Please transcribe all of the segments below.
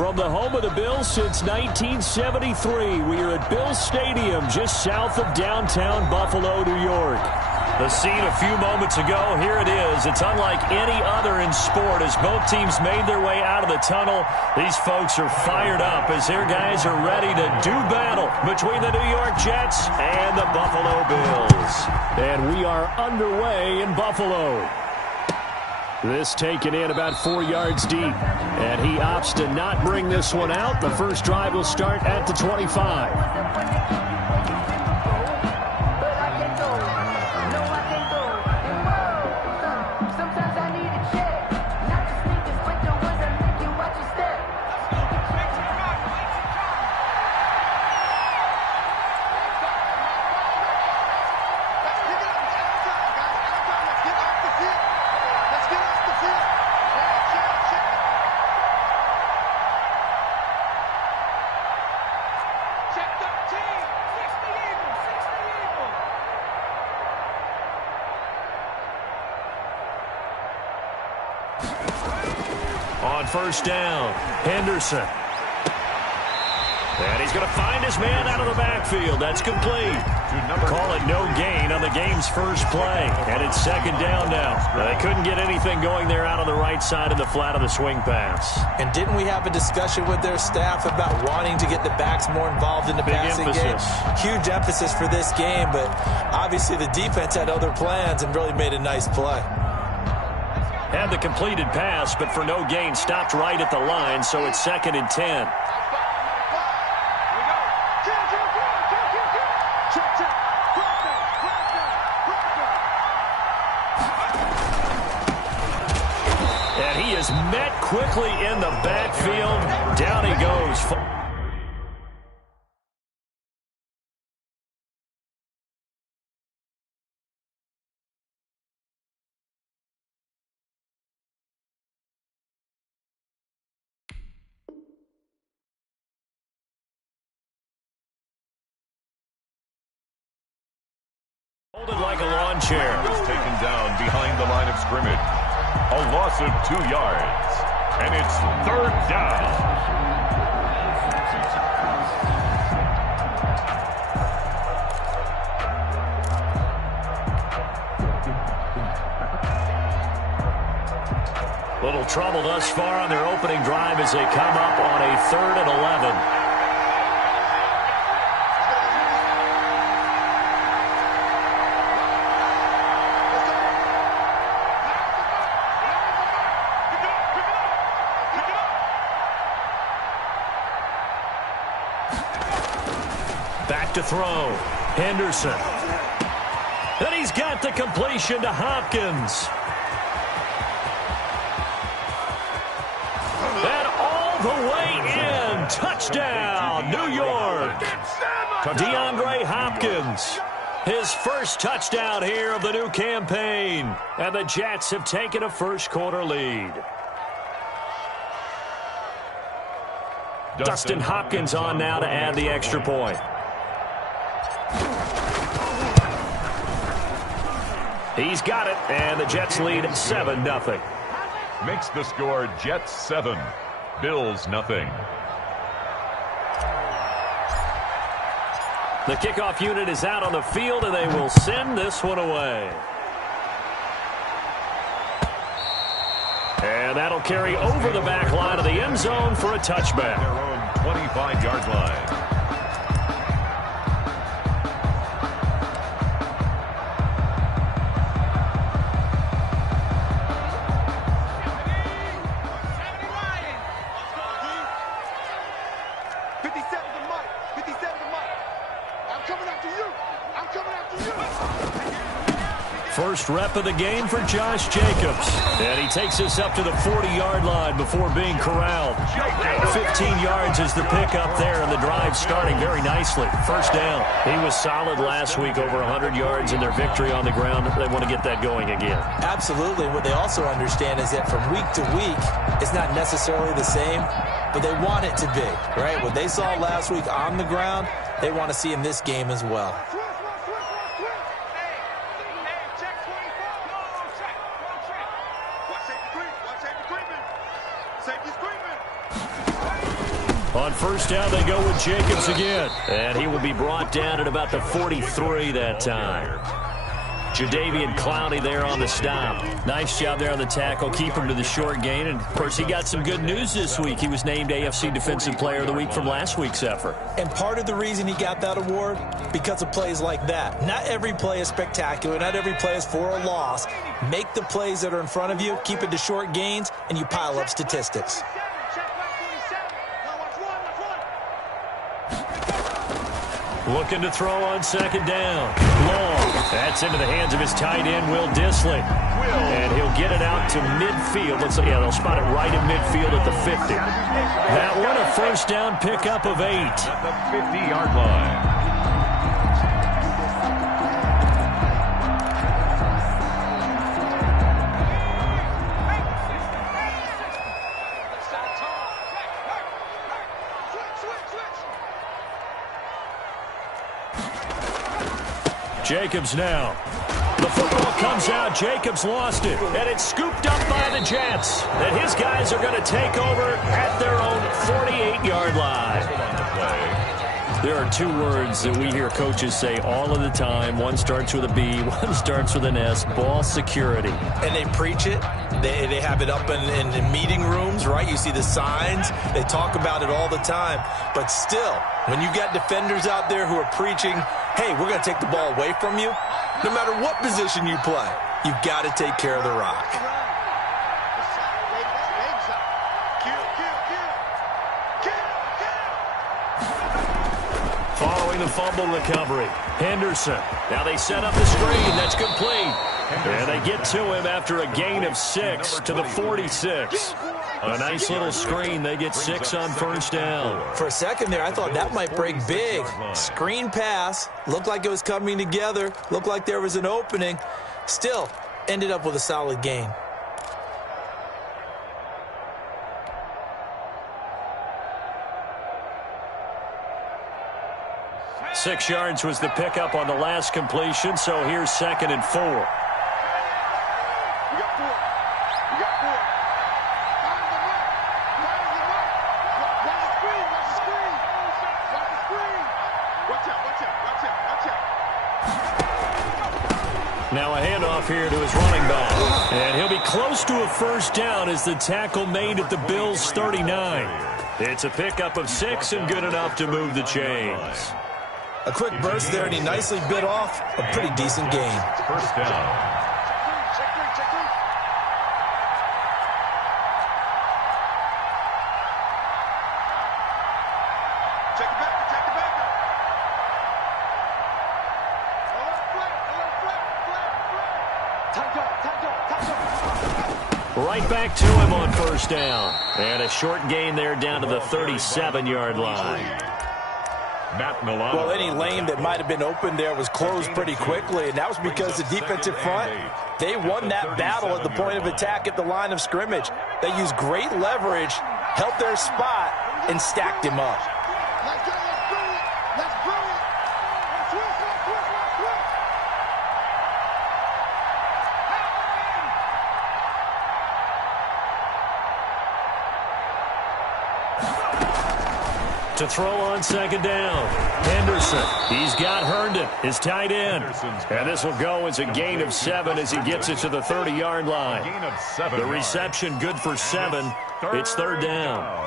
From the home of the Bills since 1973, we are at Bills Stadium just south of downtown Buffalo, New York. The scene a few moments ago, here it is. It's unlike any other in sport as both teams made their way out of the tunnel. These folks are fired up as their guys are ready to do battle between the New York Jets and the Buffalo Bills. And we are underway in Buffalo. This taken in about 4 yards deep. And he opts to not bring this one out. The first drive will start at the 25. On first down, Henderson. And he's going to find his man out of the backfield. That's complete. Call it no gain on the game's first play. And it's second down now. They couldn't get anything going there out on the right side of the flat of the swing pass. And didn't we have a discussion with their staff about wanting to get the backs more involved in the passing game? Huge emphasis for this game, but obviously the defense had other plans and really made a nice play. Had the completed pass, but for no gain, stopped right at the line, so it's 2nd and 10. And he is met quickly in the backfield. Down he goes. Folded like a lawn chair. Was taken down behind the line of scrimmage. A loss of 2 yards. And it's 3rd down. Little trouble thus far on their opening drive as they come up on a 3rd and 11. Back to throw. Henderson. And he's got the completion to Hopkins. And all the way in. Touchdown, New York. DeAndre Hopkins. His first touchdown here of the new campaign. And the Jets have taken a first-quarter lead. Dustin Hopkins on now to add the extra point. He's got it, and the Jets lead 7-0. Makes the score Jets 7, Bills nothing. The kickoff unit is out on the field, and they will send this one away. And that'll carry over the back line of the end zone for a touchback. Their own 25-yard line. First rep of the game for Josh Jacobs. And he takes us up to the 40-yard line before being corralled. 15 yards is the pickup there, and the drive starting very nicely. First down. He was solid last week, over 100 yards in their victory on the ground. They want to get that going again. Absolutely. What they also understand is that from week to week, it's not necessarily the same, but they want it to be, right? What they saw last week on the ground, they want to see in this game as well. On first down, they go with Jacobs again. And he will be brought down at about the 43 that time. Jadeveon Clowney there on the stop. Nice job there on the tackle. Keep him to the short gain. And, of course, he got some good news this week. He was named AFC Defensive Player of the Week from last week's effort. And part of the reason he got that award, because of plays like that. Not every play is spectacular. Not every play is for a loss. Make the plays that are in front of you, keep it to short gains, and you pile up statistics. Looking to throw on second down. Long. That's into the hands of his tight end, Will Dissly. And he'll get it out to midfield. Let's see, yeah, they'll spot it right in midfield at the 50. That one a first down pickup of 8. At the 50-yard line. Jacobs now. The football comes out. Jacobs lost it. And it's scooped up by the Jets. And his guys are going to take over at their own 48-yard line. There are two words that we hear coaches say all of the time. One starts with a B, one starts with an S, ball security. And they preach it. They have it up in meeting rooms, right? You see the signs. They talk about it all the time. But still, when you got defenders out there who are preaching, hey, we're going to take the ball away from you, no matter what position you play, you've got to take care of the rock. Following the fumble recovery, Henderson. Now they set up the screen. That's complete. And they get to him after a gain of 6 to the 46. A nice little screen. They get 6 on first down. For a second there, I thought that might break big. Screen pass. Looked like it was coming together. Looked like there was an opening. Still, ended up with a solid gain. Six yards was the pickup on the last completion, so here's 2nd and 4. Now a handoff here to his running back. And he'll be close to a first down as the tackle made at the Bills' 39. It's a pickup of 6 and good enough to move the chains. A quick burst there, and he nicely bit off a pretty decent gain. First down. Right back to him on first down. And a short gain there down to the 37-yard line. Well, any lane that might have been open there was closed pretty quickly, and that was because the defensive front, they won that battle at the point of attack at the line of scrimmage. They used great leverage, held their spot, and stacked him up. To throw on second down, Henderson. He's got Herndon, his tight end. And this will go as a gain of 7 as he gets it to the 30-yard line. The reception good for 7. It's third down.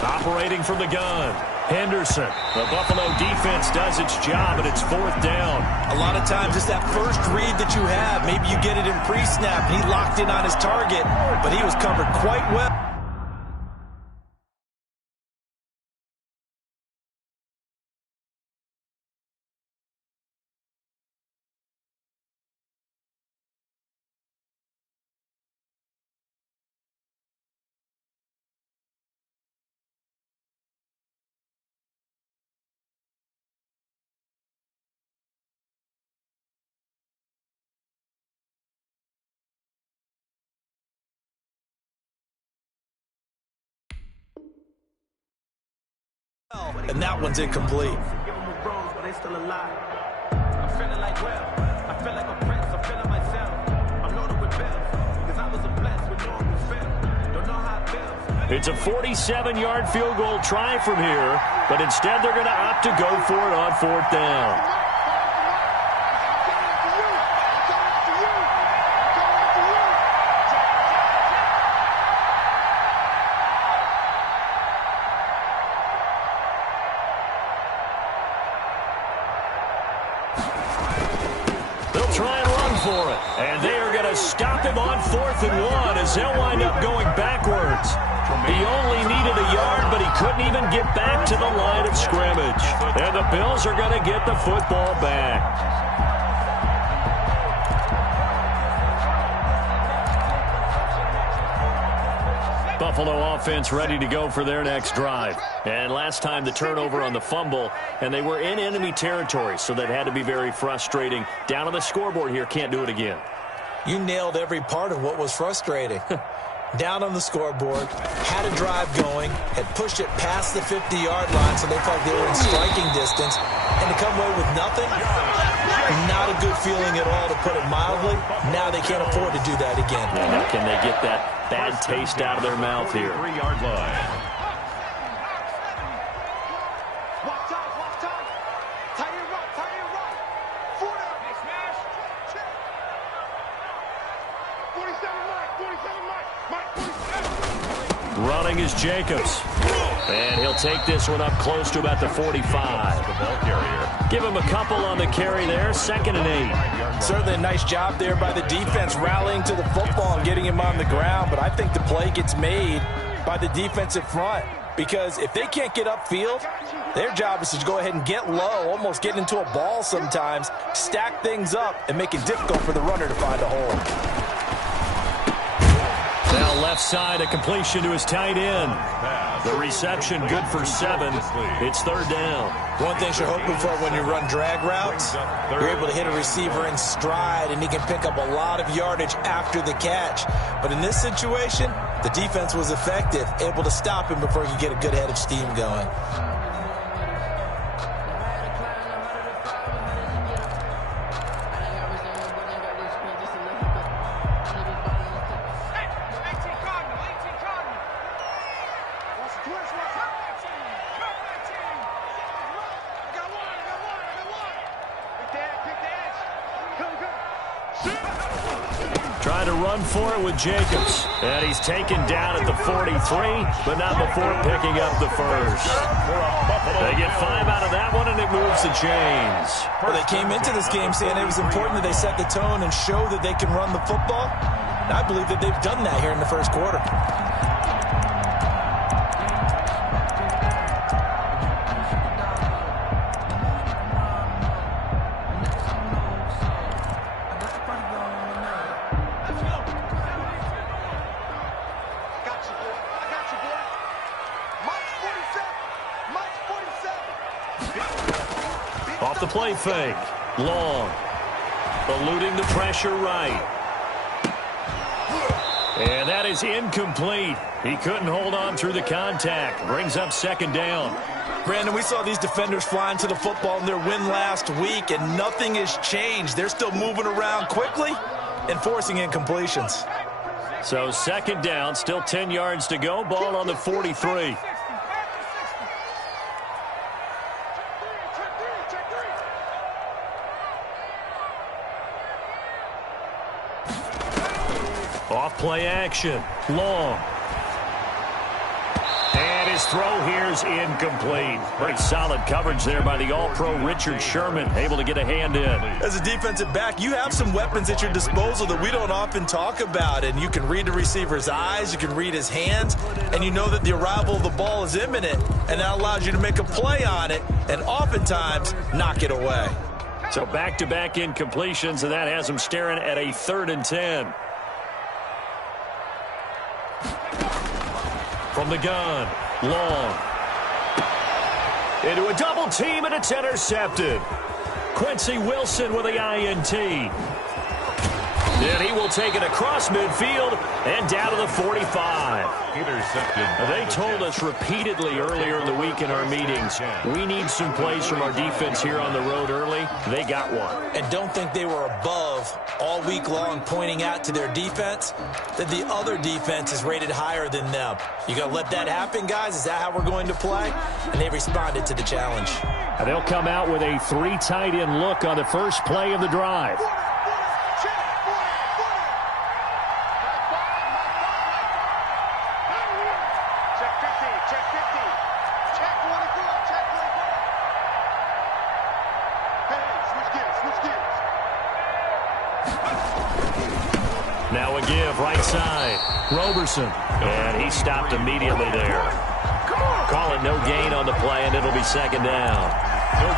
Operating from the gun, Henderson. The Buffalo defense does its job, and it's fourth down. A lot of times it's that first read that you have. Maybe you get it in pre-snap, and he locked in on his target, but he was covered quite well. and that one's incomplete. It's a 47-yard field goal try from here, but instead they're going to opt to go for it on 4th down. They'll try and run for it, and they are going to stop him on 4th and 1 as they'll wind up going backwards. He only needed a yard, but he couldn't even get back to the line of scrimmage. And the Bills are going to get the football back. Buffalo offense ready to go for their next drive. And last time the turnover on the fumble, and they were in enemy territory, so that had to be very frustrating. Down on the scoreboard here, can't do it again. You nailed every part of what was frustrating. Down on the scoreboard, had a drive going, had pushed it past the 50-yard line, so they felt they were in striking distance, and to come away with nothing, not a good feeling at all, to put it mildly. Now they can't afford to do that again. Now can they get that bad taste out of their mouth here? 3-yard line. Running is Jacobs. And he'll take this one up close to about the 45. The ball carrier. Give him a couple on the carry there. 2nd and 8. Certainly a nice job there by the defense rallying to the football and getting him on the ground. But I think the play gets made by the defensive front. Because if they can't get upfield, their job is to go ahead and get low, almost get into a ball sometimes, stack things up, and make it difficult for the runner to find a hole. Now left side, a completion to his tight end. The reception good for 7. It's 3rd down. One thing you're hoping for when you run drag routes, you're able to hit a receiver in stride, and he can pick up a lot of yardage after the catch. But in this situation, the defense was effective, able to stop him before he could get a good head of steam going. Trying to run for it with Jacobs. And he's taken down at the 43, but not before picking up the first. They get 5 out of that one, and it moves the chains. Well, they came into this game saying it was important that they set the tone and show that they can run the football. And I believe that they've done that here in the first quarter. Off the play fake. Long. Eluding the pressure right. And that is incomplete. He couldn't hold on through the contact. Brings up 2nd down. Brandon, we saw these defenders flying to the football in their win last week, and nothing has changed. They're still moving around quickly and forcing incompletions. So 2nd down, still 10 yards to go. Ball on the 43. Off play action. Long. And his throw here is incomplete. Pretty solid coverage there by the All-Pro Richard Sherman. Able to get a hand in. As a defensive back, you have some weapons at your disposal that we don't often talk about. And you can read the receiver's eyes, you can read his hands, and you know that the arrival of the ball is imminent. And that allows you to make a play on it and oftentimes knock it away. So back-to-back incompletions, and that has him staring at a 3rd and 10. From the gun, Long. Into a double team, and it's intercepted. Quincy Wilson with the INT. And he will take it across midfield and down to the 45. They told us repeatedly earlier in the week in our meetings, we need some plays from our defense here on the road early. They got one. And don't think they were above all week long pointing out to their defense that the other defense is rated higher than them. You got to let that happen, guys? Is that how we're going to play? And they responded to the challenge. And they'll come out with a 3 tight end look on the first play of the drive. Now a give right side. Roberson. And he stopped immediately there. Call it no gain on the play, and it'll be second down.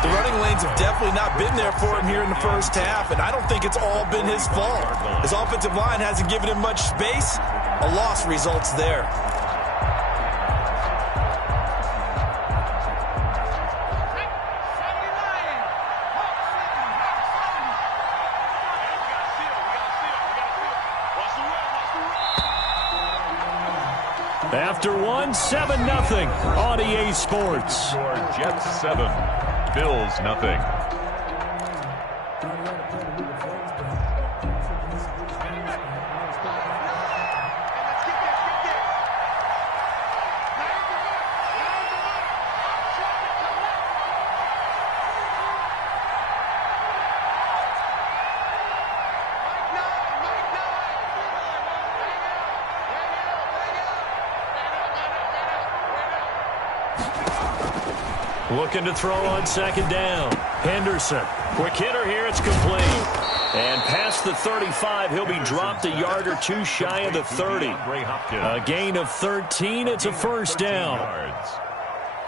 The running lanes have definitely not been there for him here in the first half, and I don't think it's all been his fault. His offensive line hasn't given him much space. A loss results there. After one, 7-0 on EA Sports. Jets 7, Bills nothing. Looking to throw on second down. Henderson. Quick hitter here. It's complete. And past the 35, he'll be dropped a yard or two shy of the 30. A gain of 13. It's a first down.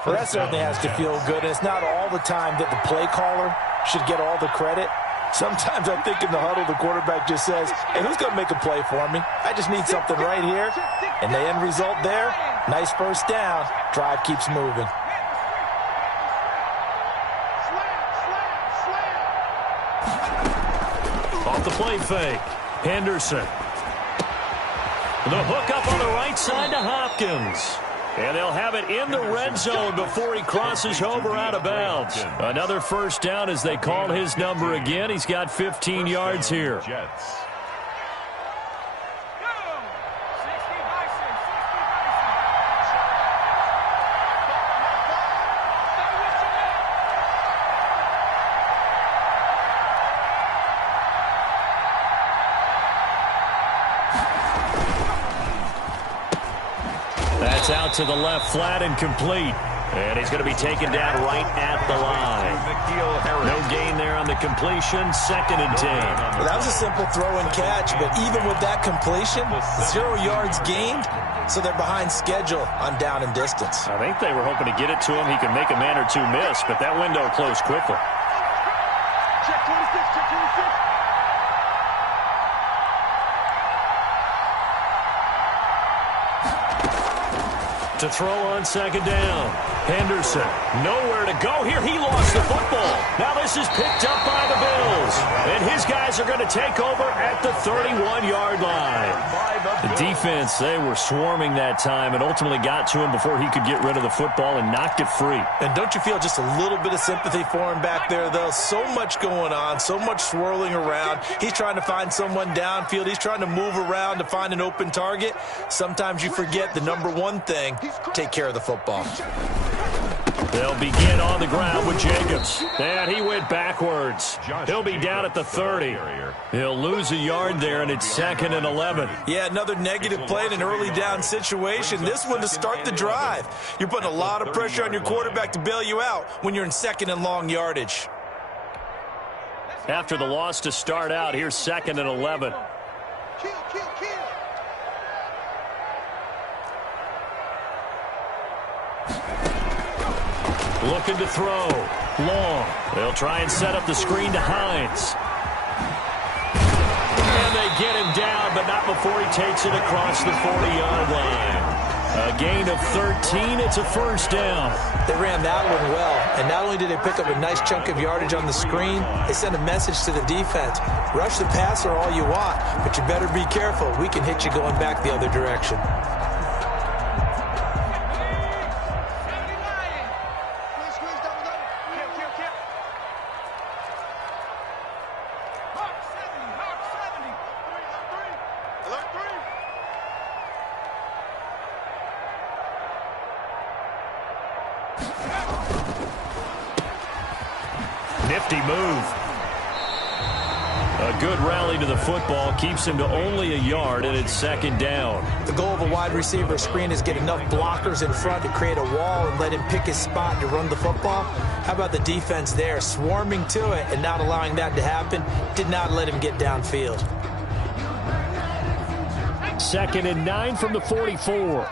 Well, that certainly has to feel good. And it's not all the time that the play caller should get all the credit. Sometimes I think in the huddle, the quarterback just says, hey, who's going to make a play for me? I just need something right here. And the end result there, nice first down. Drive keeps moving. Off the play fake. Henderson. The hook up on the right side to Hopkins. And they'll have it in the red zone before he crosses over out of bounds. Another first down as they call his number again. He's got 15 yards here. Jets. That's out to the left, flat and complete. And he's going to be taken down right at the line. No gain there on the completion. 2nd and 10. Well, that was a simple throw and catch, but even with that completion, 0 yards gained, so they're behind schedule on down and distance. I think they were hoping to get it to him. He could make a man or two miss, but that window closed quickly. Check 26, check 26. To throw on second down. Henderson, nowhere to go here. He lost the football. Now this is picked up by the Bills. And his guys are going to take over at the 31-yard line. The defense, they were swarming that time and ultimately got to him before he could get rid of the football and knocked it free. And don't you feel just a little bit of sympathy for him back there, though? So much going on, so much swirling around. He's trying to find someone downfield. He's trying to move around to find an open target. Sometimes you forget the number one thing, take care of the football. They'll begin on the ground with Jacobs. And he went backwards. He'll be down at the 30. He'll lose a yard there, and it's 2nd and 11. Yeah, another negative play in an early down situation. This one to start the drive. You're putting a lot of pressure on your quarterback to bail you out when you're in 2nd and long yardage. After the loss to start out, here's 2nd and 11. Kill. Looking to throw. Long. They'll try and set up the screen to Hines. And they get him down, but not before he takes it across the 40-yard line. A gain of 13. It's a first down. They ran that one well, and not only did they pick up a nice chunk of yardage on the screen, they sent a message to the defense. Rush the passer all you want, but you better be careful. We can hit you going back the other direction. Nifty move. A good rally to the football keeps him to only a yard, and it's second down. The goal of a wide receiver screen is get enough blockers in front to create a wall and let him pick his spot to run the football. How about the defense there, swarming to it and not allowing that to happen? Did not let him get downfield. 2nd and 9 from the 44.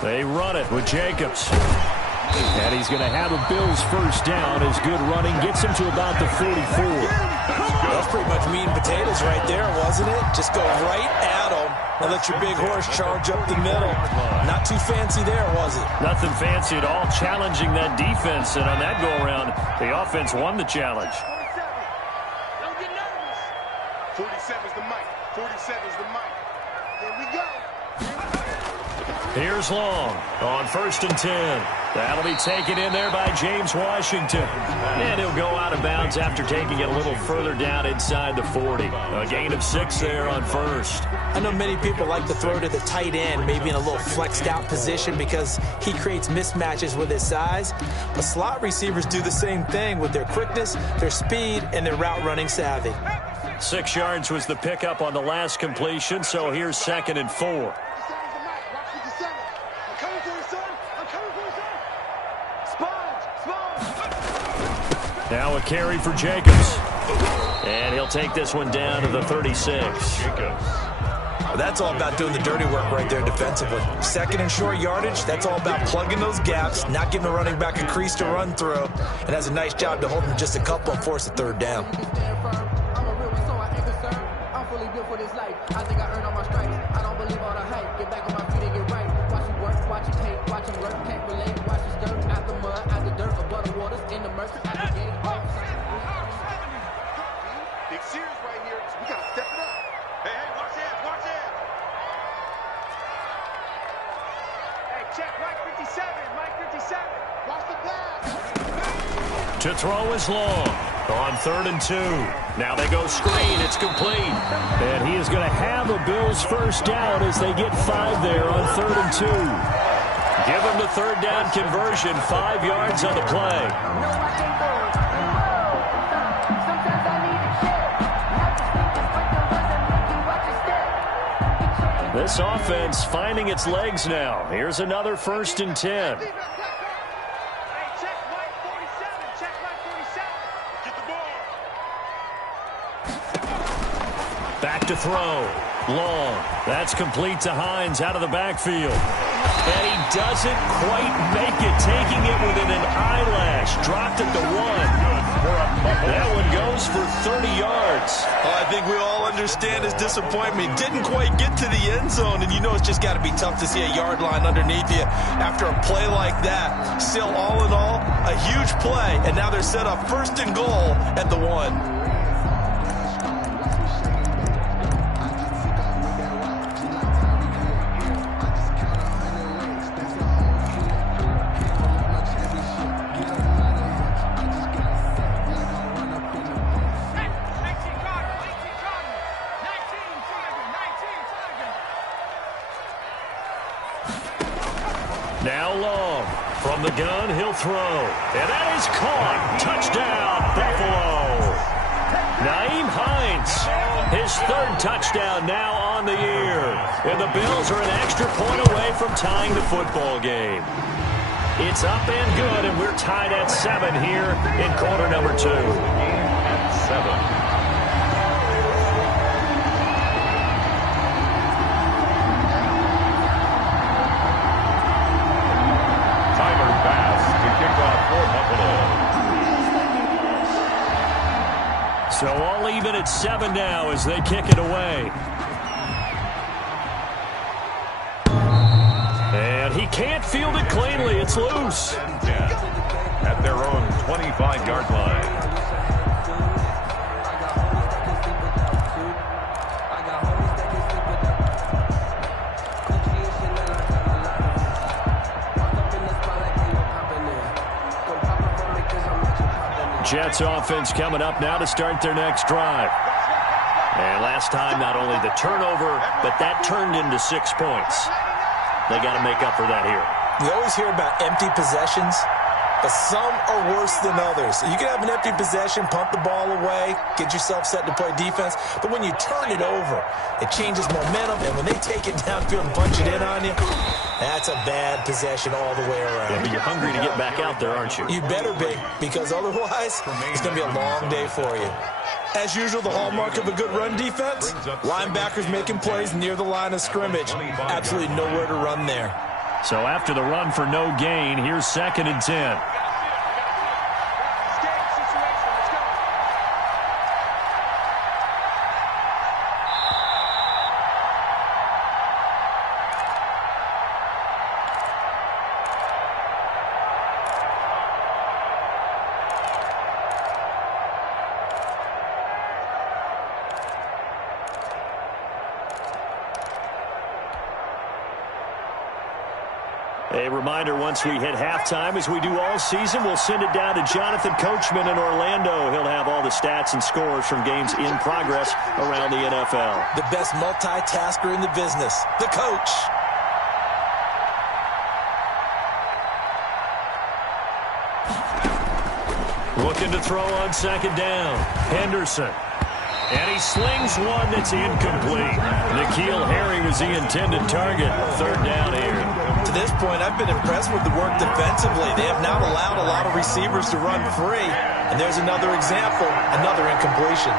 They run it with Jacobs. And he's going to have a Bills first down as good running gets him to about the 44. That's pretty much meat and potatoes right there, wasn't it? Just go right at him and let your big horse charge up the middle. Not too fancy there, was it? Nothing fancy at all, challenging that defense. And on that go-around, the offense won the challenge. 47's the mic. 47's the mic. Here we go. Here's Long on 1st and 10. That'll be taken in there by James Washington. And he'll go out of bounds after taking it a little further down inside the 40. A gain of 6 there on 1st. I know many people like to throw to the tight end, maybe in a little flexed out position because he creates mismatches with his size. But slot receivers do the same thing with their quickness, their speed, and their route running savvy. 6 yards was the pickup on the last completion, so here's 2nd and 4. Now a carry for Jacobs. And he'll take this one down to the 36. Jacobs. That's all about doing the dirty work right there defensively. 2nd and short yardage, that's all about plugging those gaps, not giving a running back a crease to run through, and has a nice job to hold him just a couple and force a 3rd down. To throw is Long on 3rd and 2. Now they go screen. It's complete. And he is going to have a Bills first down as they get 5 there on 3rd and 2. Give him the 3rd down conversion. 5 yards on the play. This offense finding its legs now. Here's another 1st and 10. Back to throw. Long. That's complete to Hines out of the backfield. And he doesn't quite make it, taking it within an eyelash. Dropped at the 1. That one goes for 30 yards. I think we all understand his disappointment. Didn't quite get to the end zone, and you know it's just got to be tough to see a yard line underneath you after a play like that. Still, all in all, a huge play, and now they're set up 1st and goal at the 1. Now Long. From the gun, he'll throw. And that is caught. Touchdown, Buffalo. Nyheim Hines, his 3rd touchdown now on the year. And the Bills are an extra point away from tying the football game. It's up and good, and we're tied at 7 here in quarter number 2. At 7. So all even at 7 now as they kick it away. And he can't field it cleanly. It's loose. At their own 25-yard line. Jets offense coming up now to start their next drive. And last time, not only the turnover, but that turned into 6 points. They got to make up for that here. We always hear about empty possessions, but some are worse than others. You can have an empty possession, punt the ball away, get yourself set to play defense, but when you turn it over, it changes momentum, and when they take it downfield and punch it in on you, that's a bad possession all the way around. Yeah, but you're hungry to get back out there, aren't you? You better be, because otherwise, it's going to be a long day for you. As usual, the hallmark of a good run defense, linebackers making plays near the line of scrimmage. Absolutely nowhere to run there. So after the run for no gain, here's 2nd and 10. A reminder, once we hit halftime, as we do all season, we'll send it down to Jonathan Coachman in Orlando. He'll have all the stats and scores from games in progress around the NFL. The best multitasker in the business, the coach. Looking to throw on 2nd down. Henderson. And he slings one that's incomplete. N'Keal Harry was the intended target. 3rd down here. To this point, I've been impressed with the work defensively. They have not allowed a lot of receivers to run free. And there's another example, another incompletion.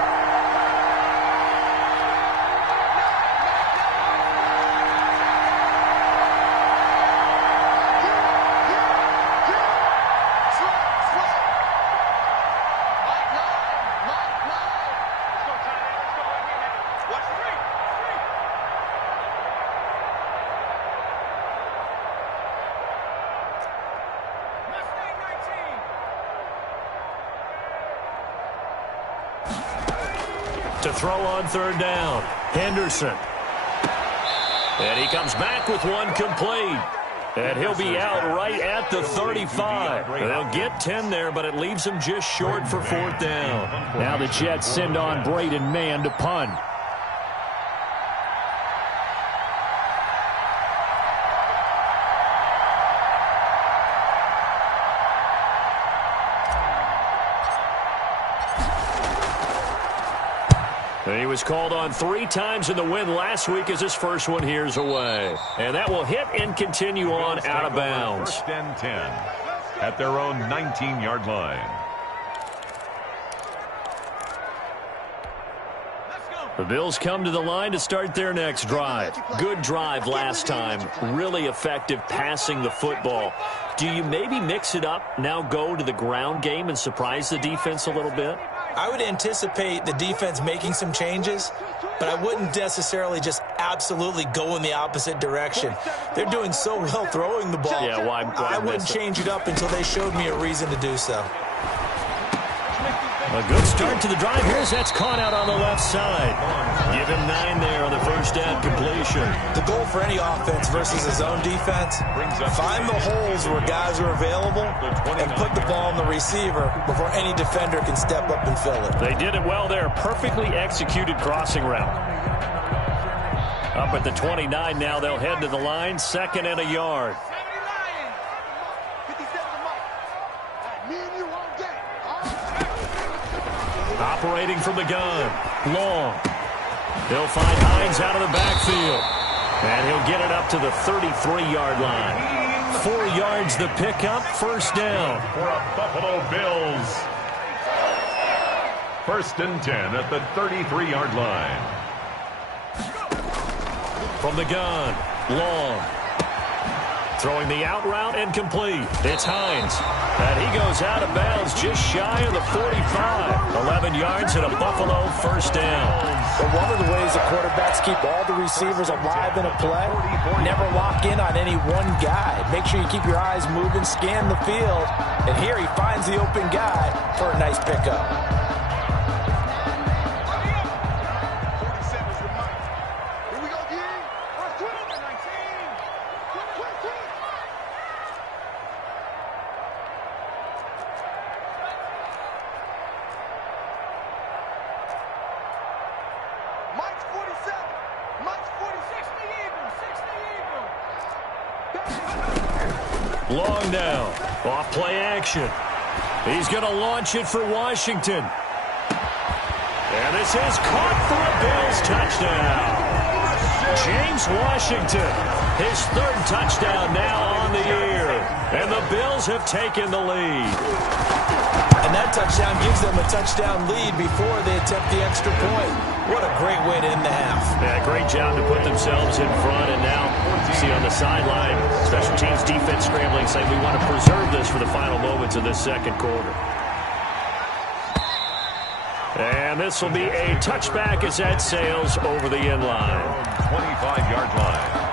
To throw on 3rd down, Henderson. And he comes back with one complete. And he'll be out right at the 35. They'll get 10 there, but it leaves them just short for 4th down. Now the Jets send on Braden Mann to punt. He was called on 3 times in the win last week as his first one here's away. And that will hit and continue on out of bounds. 1st and 10 at their own 19-yard line. The Bills come to the line to start their next drive. Good drive last time. Really effective passing the football. Do you maybe mix it up, now go to the ground game and surprise the defense a little bit? I would anticipate the defense making some changes, but I wouldn't necessarily just absolutely go in the opposite direction. They're doing so well throwing the ball. Yeah, why I wouldn't change it up until they showed me a reason to do so. A good start to the drive here as that's caught out on the left side. Give him 9 there on the 1st down completion. The goal for any offense versus his own defense, find the holes where guys are available and put the ball on the receiver before any defender can step up and fill it. They did it well there. Perfectly executed crossing route. Up at the 29 now, they'll head to the line. 2nd and a yard. Operating from the gun. Long. They'll find Hines out of the backfield. And he'll get it up to the 33-yard line. 4 yards the pickup. 1st down. For a Buffalo Bills. 1st and 10 at the 33-yard line. From the gun. Long. Throwing the out route and complete. It's Hines. And he goes out of bounds just shy of the 45. 11 yards and a Buffalo first down. But one of the ways the quarterbacks keep all the receivers alive in a play, never lock in on any one guy. Make sure you keep your eyes moving, scan the field. And here he finds the open guy for a nice pickup. Long down. Off play action. He's going to launch it for Washington. And this is caught for a Bills touchdown. James Washington, his third touchdown now on the year. And the Bills have taken the lead. And that touchdown gives them a touchdown lead before they attempt the extra point. What a great way to end the half. Yeah, great job to put themselves in front. And now, you see on the sideline, special teams defense scrambling, saying we want to preserve this for the final moments of this second quarter. And this will be a touchback as that sails over the end line. 25-yard line.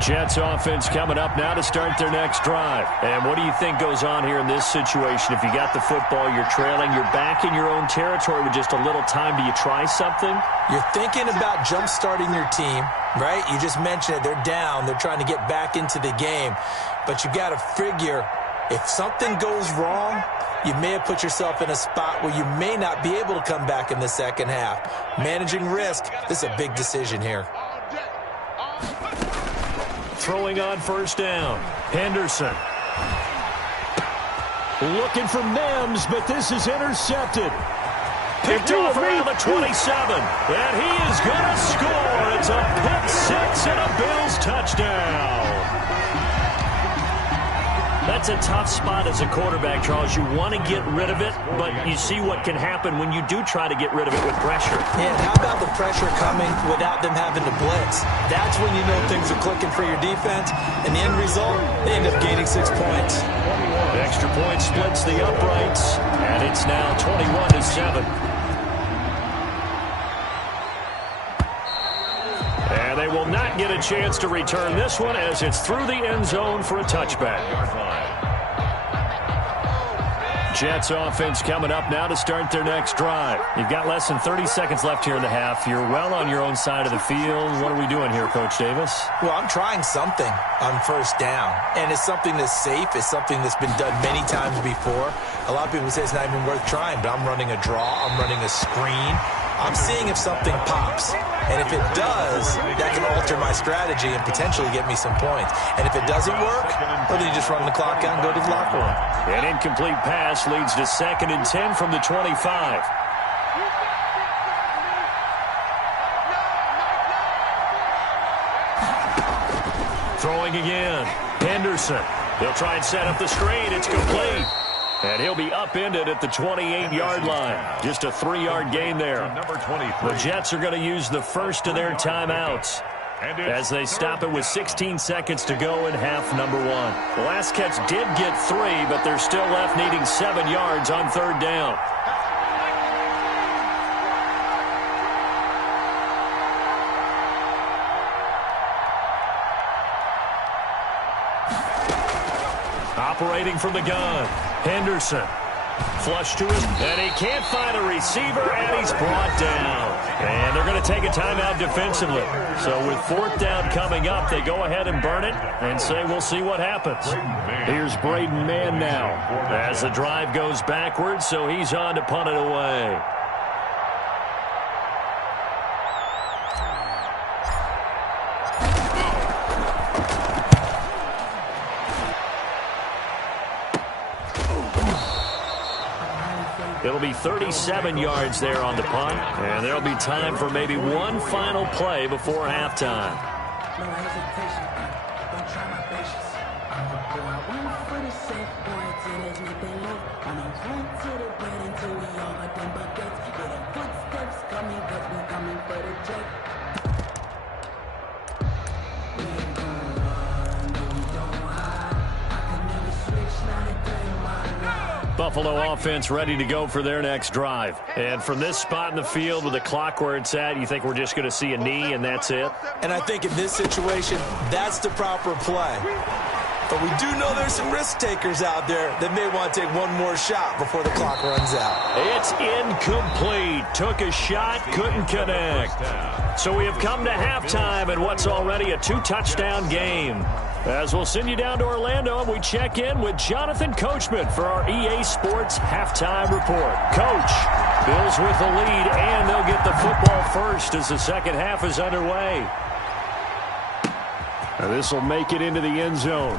Jets offense coming up now to start their next drive. And what do you think goes on here in this situation? If you got the football, you're trailing, you're back in your own territory with just a little time. Do you try something? You're thinking about jump-starting your team, right? You just mentioned it. They're down. They're trying to get back into the game. But you've got to figure if something goes wrong, you may have put yourself in a spot where you may not be able to come back in the second half. Managing risk, this is a big decision here. Throwing on first down. Henderson. Looking for Mims, but this is intercepted. Picked off around the 27. And he is going to score. It's a pick six and a Bills touchdown. That's a tough spot as a quarterback, Charles. You want to get rid of it, but you see what can happen when you do try to get rid of it with pressure. Yeah, how about the pressure coming without them having to blitz? That's when you know things are clicking for your defense, and the end result, they end up gaining 6 points. The extra point splits the uprights, and it's now 21-7. And they will not get a chance to return this one as it's through the end zone for a touchback. Jets offense coming up now to start their next drive. You've got less than 30 seconds left here in the half. You're well on your own side of the field. What are we doing here, Coach Davis? Well, I'm trying something on first down, and it's something that's safe. It's something that's been done many times before. A lot of people say it's not even worth trying, but I'm running a draw. I'm running a screen. I'm seeing if something pops. And if it does, that can alter my strategy and potentially get me some points. And if it doesn't work, well, then you just run the clock out and go to the locker room. An incomplete pass leads to 2nd and 10 from the 25. Throwing again. Henderson. They'll try and set up the screen. It's complete. And he'll be upended at the 28-yard line. Just a 3-yard gain there. The Jets are going to use the first of their timeouts as they stop it with 16 seconds to go in half number 1. The last catch did get 3, but they're still left needing 7 yards on third down. Operating from the gun. Henderson. Flush to him, and he can't find a receiver, and he's brought down. And they're going to take a timeout defensively. So with 4th down coming up, they go ahead and burn it and say we'll see what happens. Here's Braden Mann now as the drive goes backwards, so he's on to punt it away. It'll be 37 yards there on the punt, and there'll be time for maybe one final play before halftime. No hesitation, don't try my patience. I'm a boy, one for the safe boy, till there's nothing left. I'm a run to the bread until we all got them buckets. Yeah, the footsteps coming, cause we coming for the check. Buffalo offense ready to go for their next drive. And from this spot in the field with the clock where it's at, you think we're just going to see a knee and that's it? And I think in this situation, that's the proper play. But we do know there's some risk takers out there that may want to take one more shot before the clock runs out. It's incomplete. Took a shot, couldn't connect. So we have come to halftime in what's already a 2-touchdown game. As we'll send you down to Orlando, and we check in with Jonathan Coachman for our EA Sports Halftime Report. Coach, Bills with the lead, and they'll get the football first as the second half is underway. Now this will make it into the end zone.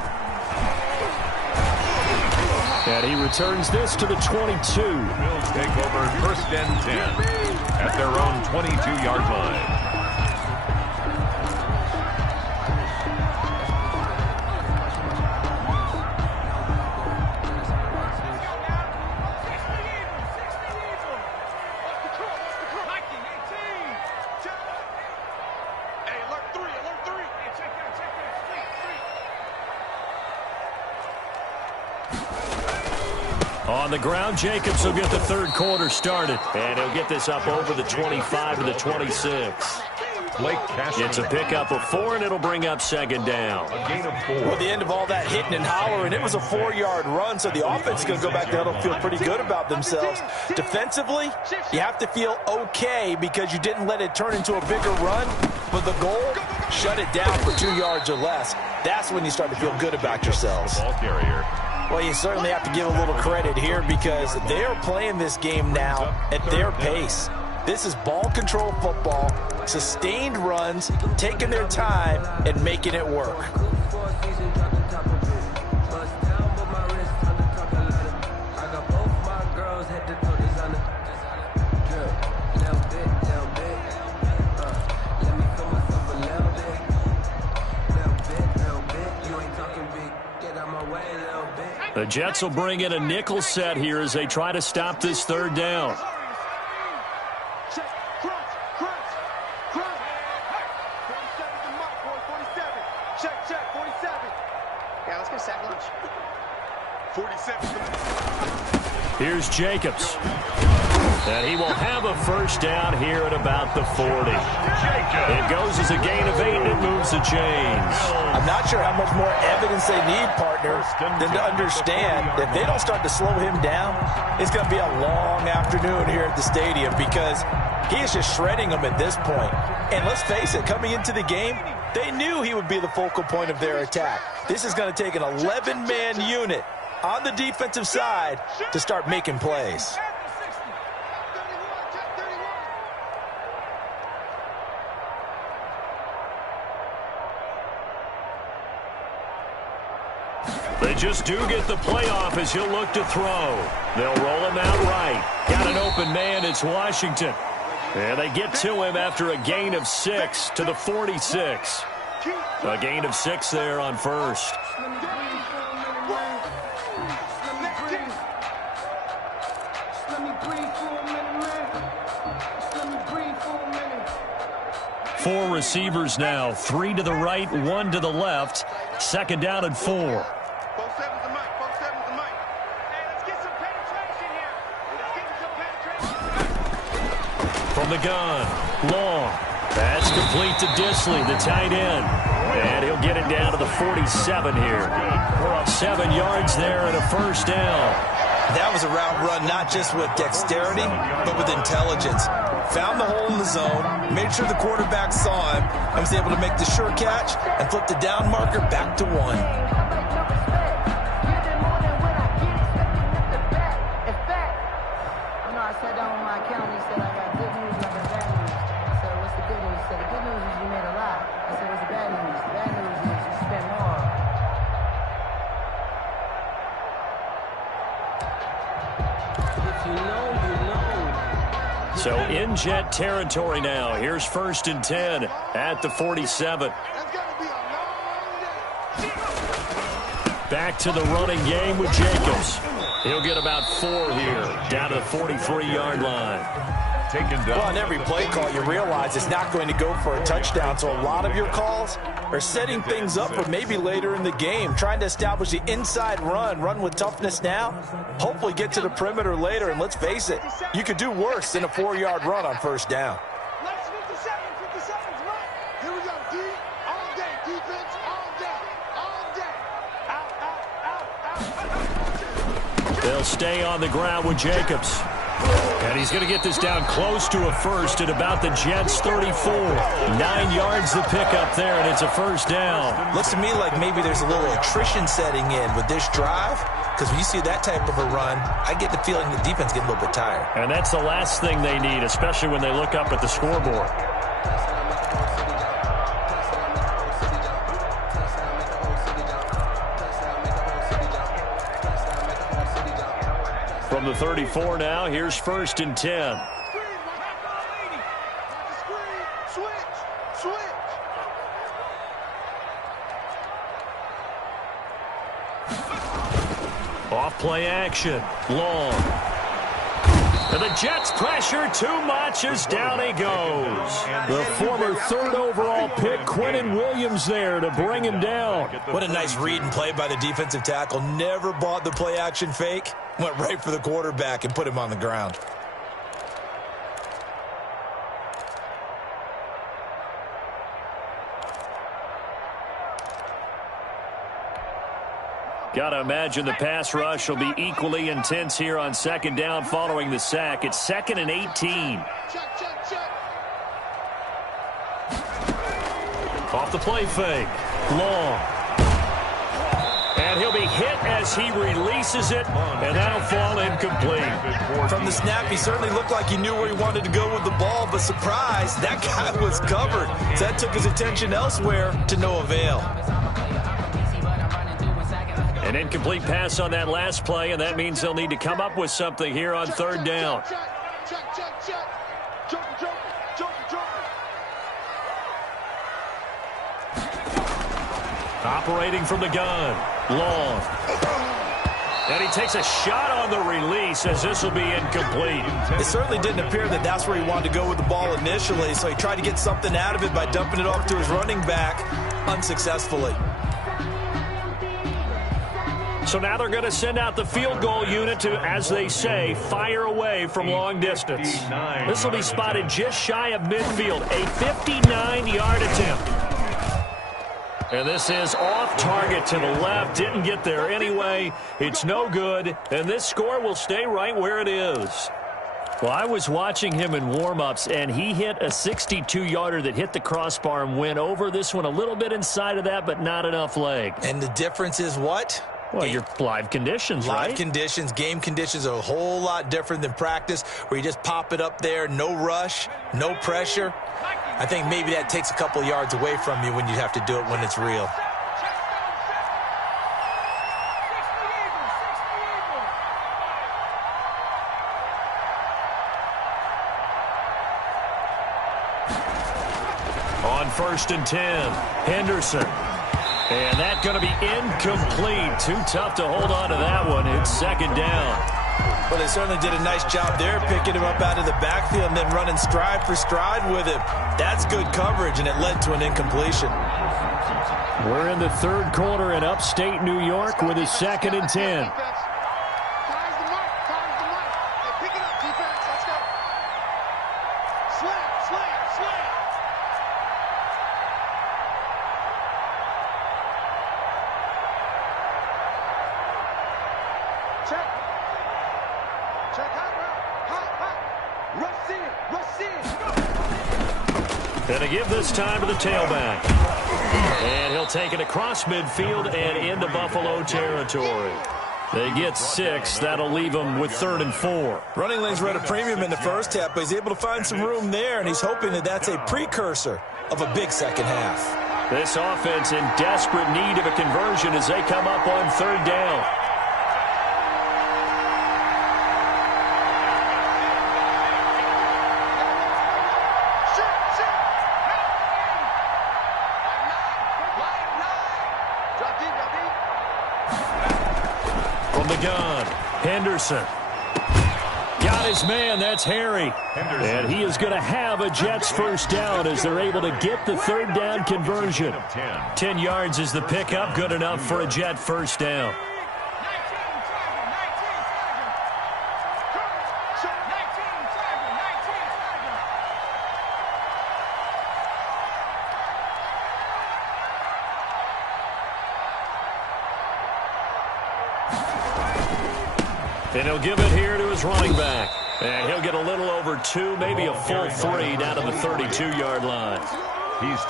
And he returns this to the 22. Bills take over first and 10 at their own 22-yard line. On the ground, Jacobs will get the third quarter started. And he'll get this up over the 25 to the 26. It's a pickup of 4, and it'll bring up second down. A gain of 4. Well, the end of all that hitting and hollering, it was a 4-yard run, so the offense is going to go back there and feel pretty good about themselves. Defensively, you have to feel okay because you didn't let it turn into a bigger run. But the goal, shut it down for 2 yards or less. That's when you start to feel good about yourselves. Ball carrier. Well, you certainly have to give a little credit here because they are playing this game now at their pace. This is ball control football, sustained runs, taking their time and making it work. The Jets will bring in a nickel set here as they try to stop this third down. Here's Jacobs. And he will have a first down here at about the 40. It goes as a gain of 8, and it moves the chains. I'm not sure how much more evidence they need, partner, than to understand that if they don't start to slow him down, it's going to be a long afternoon here at the stadium because he is just shredding them at this point. And let's face it, coming into the game, they knew he would be the focal point of their attack. This is going to take an 11-man unit on the defensive side to start making plays. They just do get the playoff as he'll look to throw. They'll roll him out right. Got an open man, it's Washington. And they get to him after a gain of 6 to the 46. A gain of 6 there on first. Four receivers now, 3 to the right, 1 to the left. Second down and 4. From the gun, long. That's complete to Disley, the tight end. And he'll get it down to the 47 here. 7 yards there and a first down. That was a route run not just with dexterity, but with intelligence. Found the hole in the zone, made sure the quarterback saw him, and was able to make the sure catch and flip the down marker back to 1. So in Jet territory now. Here's first and 10 at the 47. Back to the running game with Jacobs. He'll get about 4 here, down to the 43-yard line. taken down. Well, on every play call, you realize it's not going to go for a touchdown. So a lot of your calls are setting things up for maybe later in the game, trying to establish the inside run with toughness now, hopefully get to the perimeter later. And let's face it, you could do worse than a 4-yard run on first down. Here we go, D. All day. Defense all day. All day. Out. They'll stay on the ground with Jacobs. And he's going to get this down close to a first at about the Jets' 34. 9 yards to pick up there, and it's a first down. Looks to me like maybe there's a little attrition setting in with this drive, because when you see that type of a run, I get the feeling the defense getting a little bit tired. And that's the last thing they need, especially when they look up at the scoreboard. From the 34 now, here's 1st and 10. Off play action. Long. And the Jets pressure too much as down he goes. The former 3rd overall pick, Quentin Williams, there to bring him down. What a nice read and play by the defensive tackle. Never bought the play action fake. Went right for the quarterback and put him on the ground. Got to imagine the pass rush will be equally intense here on 2nd down following the sack. It's 2nd and 18. Off the play fake. Long. And he'll be hit as he releases it, and that'll fall incomplete. From the snap, he certainly looked like he knew where he wanted to go with the ball, but surprise, that guy was covered. So that took his attention elsewhere to no avail. An incomplete pass on that last play, and that means they'll need to come up with something here on 3rd down. Operating from the gun. Long. And he takes a shot on the release as this will be incomplete. It certainly didn't appear that that's where he wanted to go with the ball initially, so he tried to get something out of it by dumping it off to his running back unsuccessfully. So now they're going to send out the field goal unit to, as they say, fire away from long distance. This will be spotted just shy of midfield, a 59-yard attempt. And this is off target to the left. Didn't get there anyway. It's no good. And this score will stay right where it is. Well, I was watching him in warm-ups, and he hit a 62-yarder that hit the crossbar and went over. This one a little bit inside of that, but not enough leg. And the difference is what? Well, your live conditions, right? Live conditions, game conditions are a whole lot different than practice, where you just pop it up there, no rush, no pressure. I think maybe that takes a couple yards away from you when you have to do it when it's real. On 1st and 10, Henderson. And that's going to be incomplete. Too tough to hold on to that one. It's 2nd down. Well, they certainly did a nice job there, picking him up out of the backfield and then running stride for stride with him. That's good coverage, and it led to an incompletion. We're in the 3rd quarter in upstate New York with a 2nd and 10. And a give this time to the tailback. And he'll take it across midfield and into Buffalo territory. They get 6. That'll leave them with 3rd and 4. Running lanes were at a premium in the first half, but he's able to find some room there, and he's hoping that that's a precursor of a big second half. This offense in desperate need of a conversion as they come up on 3rd down. Henderson got his man. That's Harry. And he is going to have a Jets first down as they're able to get the third down conversion. 10 yards is the pickup. Good enough for a Jet first down. And he'll give it here to his running back. And he'll get a little over 2, maybe a full 3 down to the 32-yard line.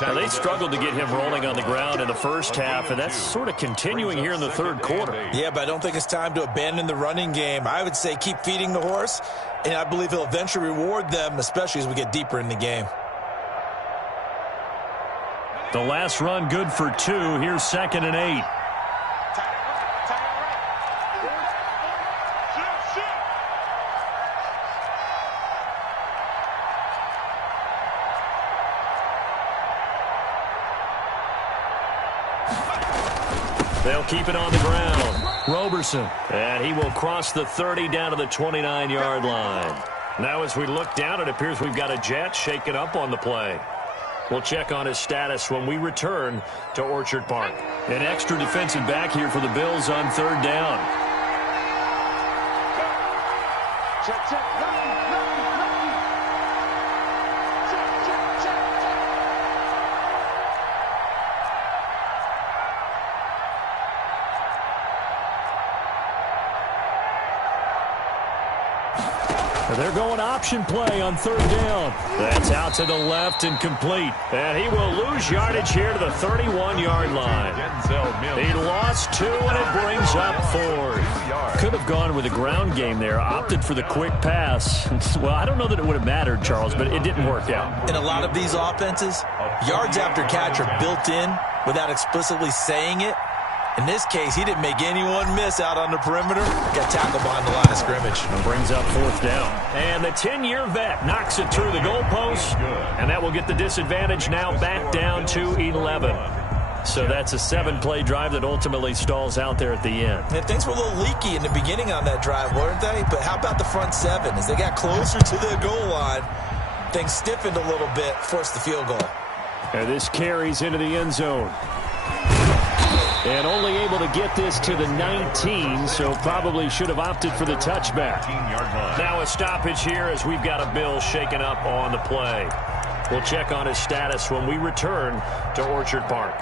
Now, they struggled to get him rolling on the ground in the first half, and that's sort of continuing here in the third quarter. Yeah, but I don't think it's time to abandon the running game. I would say keep feeding the horse, and I believe he'll eventually reward them, especially as we get deeper in the game. The last run good for 2. Here's 2nd and 8. They'll keep it on the ground. Roberson. And he will cross the 30 down to the 29-yard line. Now as we look down, it appears we've got a Jet shaken up on the play. We'll check on his status when we return to Orchard Park. An extra defensive back here for the Bills on third down. Check, check. They're going option play on third down. That's out to the left and complete. And he will lose yardage here to the 31-yard line. He lost 2, and it brings up 4. Could have gone with a ground game there. Opted for the quick pass. Well, I don't know that it would have mattered, Charles, but it didn't work out. In a lot of these offenses, yards after catch are built in without explicitly saying it. In this case, he didn't make anyone miss out on the perimeter. Got tackled behind the line of scrimmage. And brings up 4th down. And the 10-year vet knocks it through the goalpost. And that will get the disadvantage now back down to 11. So that's a 7-play drive that ultimately stalls out there at the end. And things were a little leaky in the beginning on that drive, weren't they? But how about the front 7? As they got closer to the goal line, things stiffened a little bit, forced the field goal. And this carries into the end zone. And only able to get this to the 19, so probably should have opted for the touchback. Now a stoppage here as we've got a Bill shaken up on the play. We'll check on his status when we return to Orchard Park.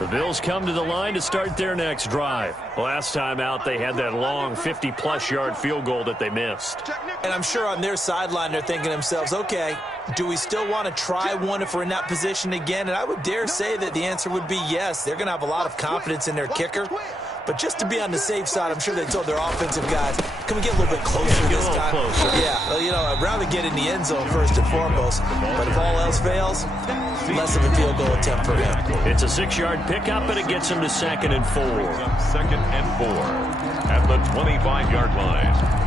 The Bills come to the line to start their next drive. Last time out, they had that long 50-plus yard field goal that they missed. And I'm sure on their sideline, they're thinking to themselves, okay, do we still want to try one if we're in that position again? And I would dare say that the answer would be yes. They're going to have a lot of confidence in their kicker. But just to be on the safe side, I'm sure they told their offensive guys, can we get a little bit closer this time? Yeah, well, you know, I'd rather get in the end zone first and foremost. But if all else fails, less of a field goal attempt for him. It's a 6-yard pickup, and it gets him to 2nd and 4. 2nd and 4 at the 25-yard line.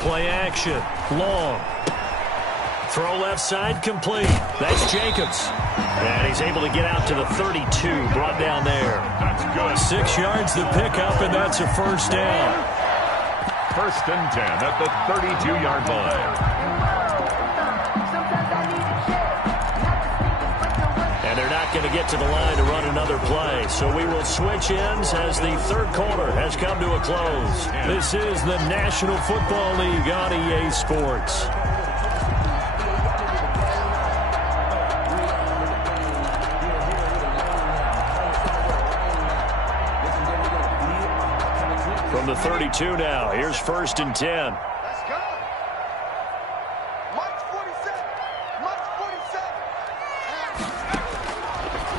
Play action. Long. Throw left side complete. That's Jacobs. And he's able to get out to the 32. Brought down there. That's good. 6 yards the pickup, and that's a first down. 1st and 10 at the 32-yard line. And they're not going to get to the line to run another play. So we will switch ends as the third quarter has come to a close. This is the National Football League on EA Sports. From the 32 now, here's 1st and 10. Let's go. March 47. March 47.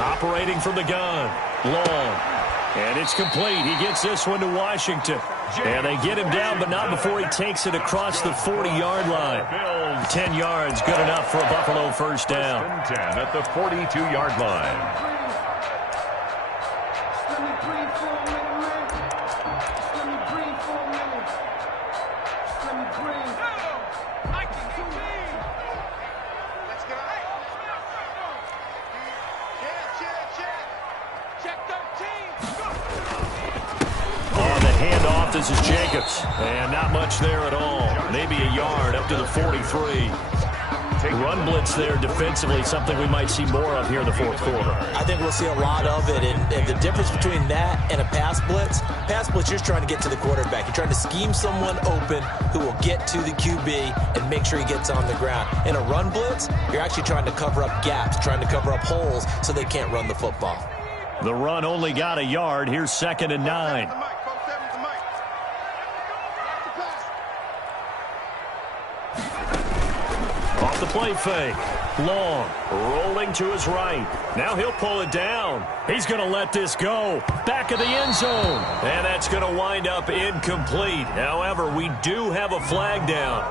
Operating from the gun. Long. And it's complete. He gets this one to Washington. And they get him down, but not before he takes it across the 40-yard line. 10 yards, good enough for a Buffalo first down. 10 at the 42-yard line. This is Jacobs, and not much there at all. Maybe a yard up to the 43. Run blitz there defensively, something we might see more of here in the fourth quarter. I think we'll see a lot of it, and the difference between that and a pass blitz, you're trying to get to the quarterback. You're trying to scheme someone open who will get to the QB and make sure he gets on the ground. In a run blitz, you're actually trying to cover up gaps, trying to cover up holes so they can't run the football. The run only got a yard. Here's 2nd and 9. Off the play fake. Long. Rolling to his right. Now he'll pull it down. He's going to let this go. Back of the end zone. And that's going to wind up incomplete. However, we do have a flag down.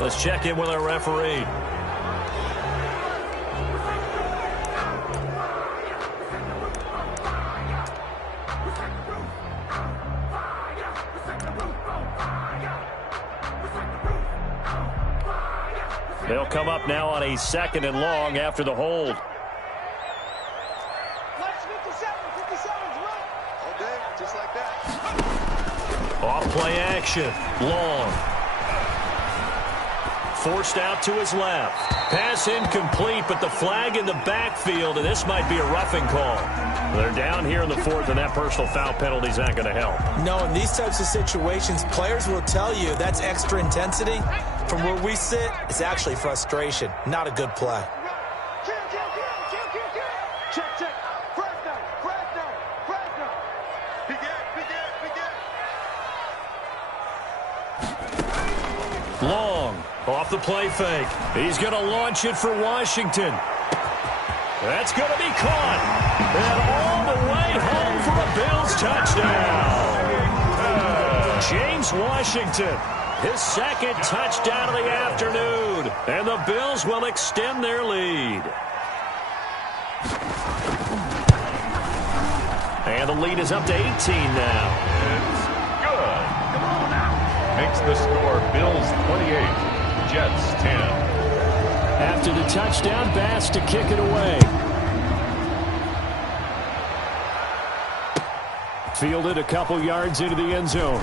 Let's check in with our referee. They'll come up now on a 2nd and long after the hold. Off play action. Long. Forced out to his left. Pass incomplete, but the flag in the backfield, and this might be a roughing call. They're down here in the 4th, and that personal foul penalty is not going to help. No, in these types of situations, players will tell you that's extra intensity. From where we sit, it's actually frustration. Not a good play. Long. Off the play fake. He's going to launch it for Washington. That's going to be caught. And all the way home for a Bills touchdown. James Washington. His 2nd touchdown of the afternoon. And the Bills will extend their lead. And the lead is up to 18 now. It's good. Come on now. Makes the score Bills 28. Jets 10. After the touchdown, Bass to kick it away. Fielded a couple yards into the end zone.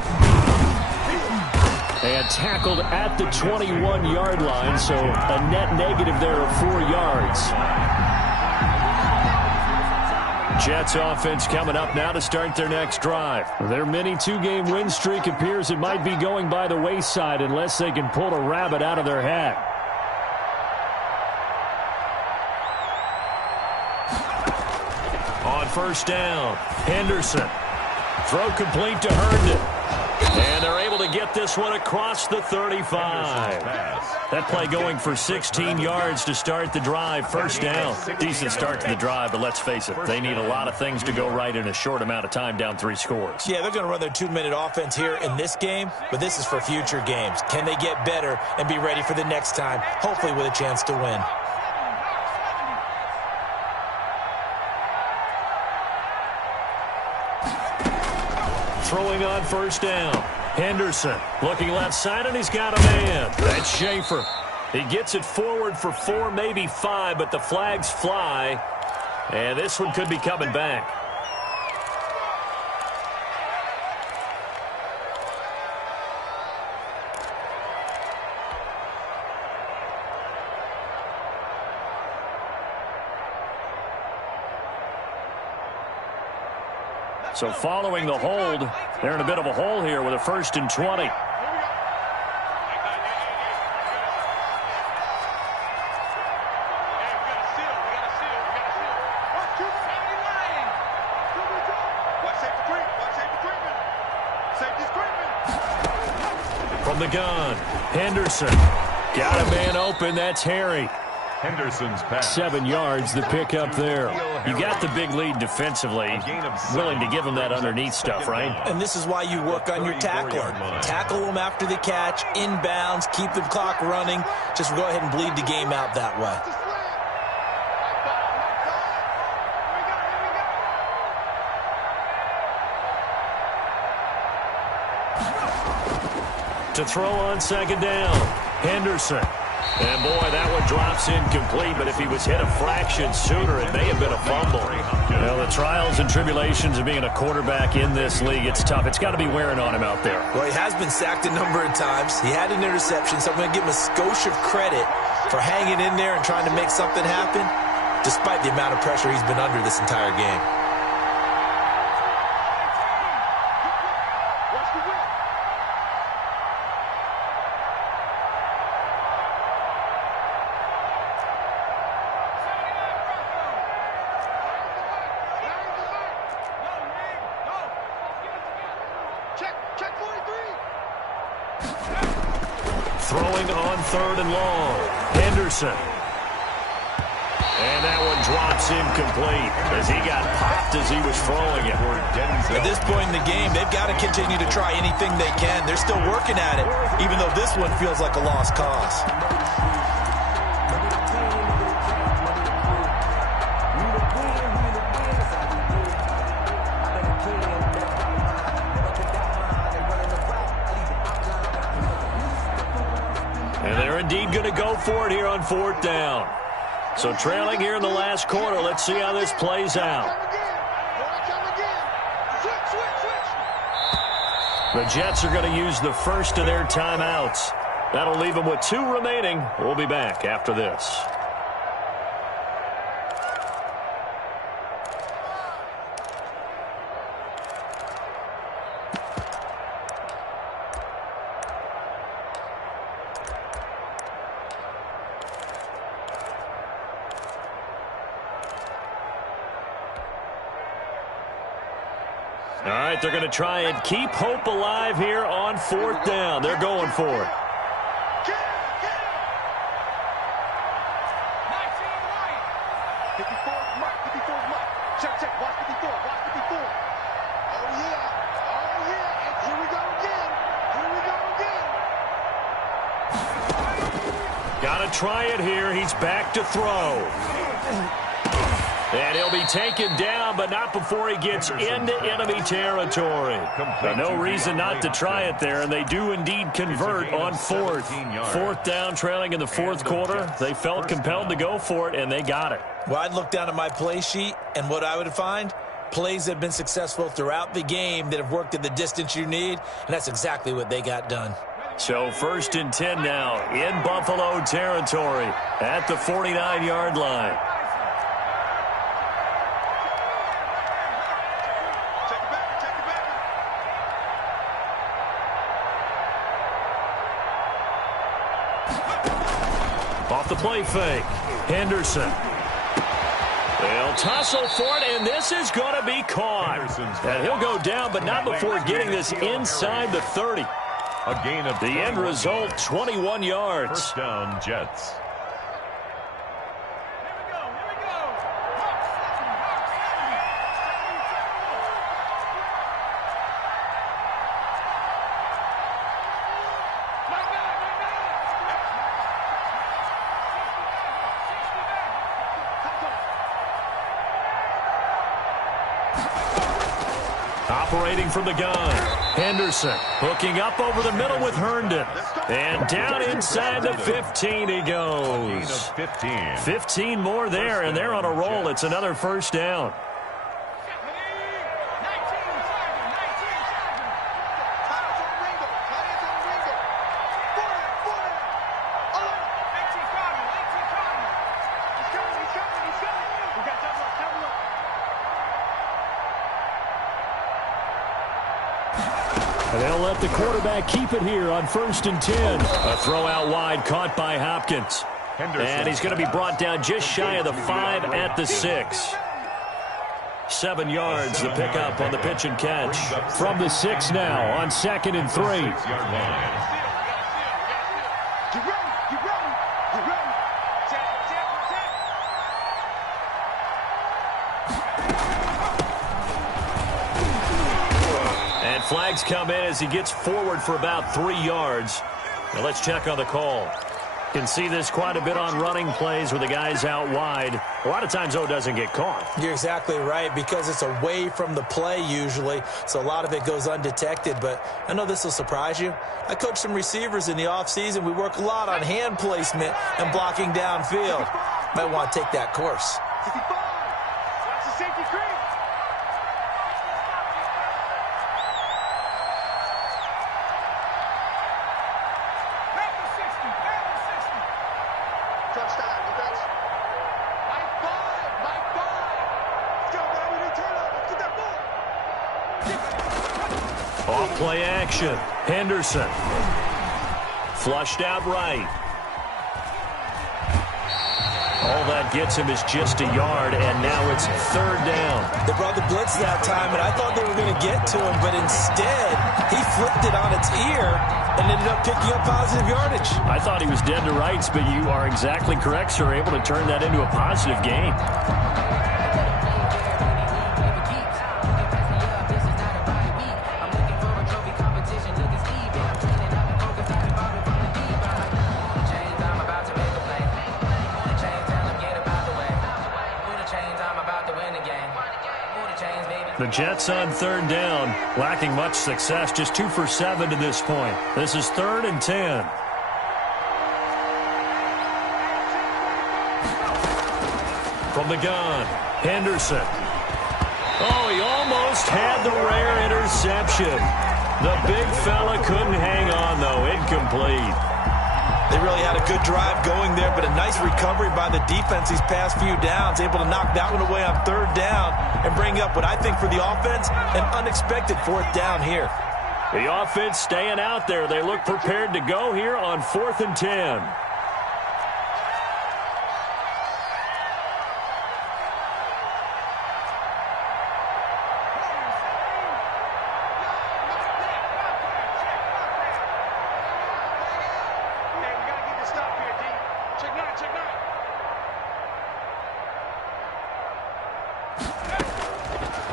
And tackled at the 21-yard line, so a net negative there of 4 yards. Jets offense coming up now to start their next drive. Their mini 2-game win streak appears it might be going by the wayside unless they can pull a rabbit out of their hat. On first down, Henderson. Throw complete to Herndon. And they're able to get this one across the 35. That play going for 16 yards to start the drive. First down. Decent start to the drive, but let's face it, they need a lot of things to go right in a short amount of time, down 3 scores. Yeah, they're going to run their 2-minute offense here in this game, but this is for future games. Can they get better and be ready for the next time, hopefully with a chance to win? Throwing on first down. Henderson looking left side, and he's got a man. That's Schaefer. He gets it forward for 4, maybe 5, but the flags fly. And this one could be coming back. So following the hold, they're in a bit of a hole here with a 1st and 20. From the gun, Henderson. Got a man open, that's Harry. Henderson's pass. 7 yards, the pickup there. You got the big lead defensively. Willing to give them that underneath stuff, right? And this is why you work on your tackler. Tackle them after the catch, inbounds, keep the clock running. Just go ahead and bleed the game out that way. To throw on 2nd down, Henderson. And, boy, that one drops incomplete, but if he was hit a fraction sooner, it may have been a fumble. Well, the trials and tribulations of being a quarterback in this league, it's tough. It's got to be wearing on him out there. Well, he has been sacked a number of times. He had an interception, so I'm going to give him a skosh of credit for hanging in there and trying to make something happen, despite the amount of pressure he's been under this entire game. Throwing on 3rd and long, Henderson. And that one drops incomplete as he got popped as he was throwing it. At this point in the game, they've got to continue to try anything they can. They're still working at it, even though this one feels like a lost cause. And they're indeed going to go for it here on 4th down. So trailing here in the last quarter, let's see how this plays out. The Jets are going to use the first of their timeouts. That'll leave them with 2 remaining. We'll be back after this. All right, they're going to try and keep hope alive here on 4th down. They're going for it. Got to try it here. He's back to throw. And he'll be taken down, but not before he gets into enemy territory. No reason not to try it there, and they do indeed convert on 4th. 4th down, trailing in the 4th quarter. They felt compelled to go for it, and they got it. Well, I'd look down at my play sheet, and what I would find, plays that have been successful throughout the game that have worked at the distance you need, and that's exactly what they got done. So 1st and 10 now in Buffalo territory at the 49-yard line. Off the play fake, Henderson. They'll tussle for it, and this is going to be caught. And he'll go down, but not before getting this inside the 30. A gain of the end result, 21 yards. First down, Jets. Operating from the gun, Henderson hooking up over the middle with Herndon. And down inside the 15 he goes. 15 more there, and they're on a roll. It's another first down. And they'll let the quarterback keep it here on 1st and 10. A throw out wide caught by Hopkins. And he's going to be brought down just shy of the 5 at the 6. 7 yards, the pickup on the pitch and catch. From the 6 now on 2nd and 3. flags come in as he gets forward for about 3 yards. Now let's check on the call. Can see this quite a bit on running plays where the guy's out wide. A lot of times, though, doesn't get caught. You're exactly right, because it's away from the play usually, so a lot of it goes undetected. But I know this will surprise you. I coach some receivers in the offseason. We work a lot on hand placement and blocking downfield. Might want to take that course. 55. That's a safety creep. Off-play action. Henderson. Flushed out right. All that gets him is just a yard, and now it's 3rd down. They brought the blitz that time, and I thought they were going to get to him, but instead, he flipped it on its ear and ended up picking up positive yardage. I thought he was dead to rights, but you are exactly correct, sir. Able to turn that into a positive gain. The Jets on 3rd down, lacking much success, just 2 for 7 to this point. This is 3rd and 10. From the gun, Henderson. Oh, he almost had the rare interception. The big fella couldn't hang on, though. Incomplete. They really had a good drive going there, but a nice recovery by the defense these past few downs, able to knock that one away on 3rd down and bring up what I think for the offense, an unexpected 4th down here. The offense staying out there. They look prepared to go here on 4th and 10.